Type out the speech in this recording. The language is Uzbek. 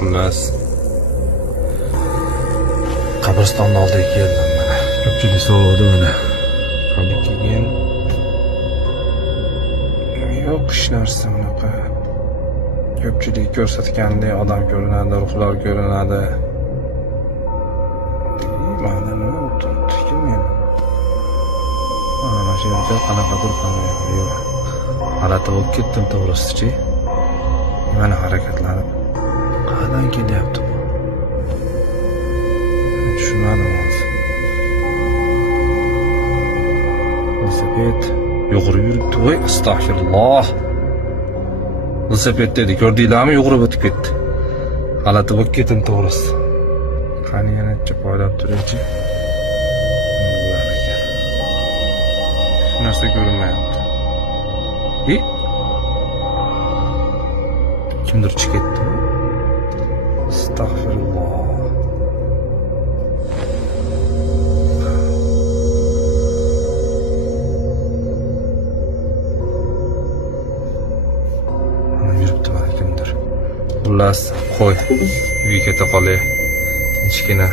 Xullas qabristonni oldiga keldim mana. Ko'pchilik so'rovdi mana. Hali keyin yo'q hech narsa bunaqa. Ko'pchilik ko'rsatgandek odam ko'rinadi, ruhlar ko'rinadi. Mana nima o'tibdi kelmaydi. Mana shu yerda qanaqadir yo'q. G'alati bo'lib ketdim to'g'risi-chi. Mana harakatlanib qayerdan kelyapti bu? Tushunmadim hozir. Velosiped yugurib yuribdi. Voy astag'firulloh. Velosiped dedi, ko'rdinglarmi? Yugurib o'tib ketdi. G'alati bo'lib ketdim to'g'risi. Qani yana poylab turaychi. Hech narsa ko'rinmayapti. Kimdir chiqib ketdi. Astag'firulloh. Yuribdi mana kimdir. Xullas, qo'y. Uyga keta qolay. Tinchgina.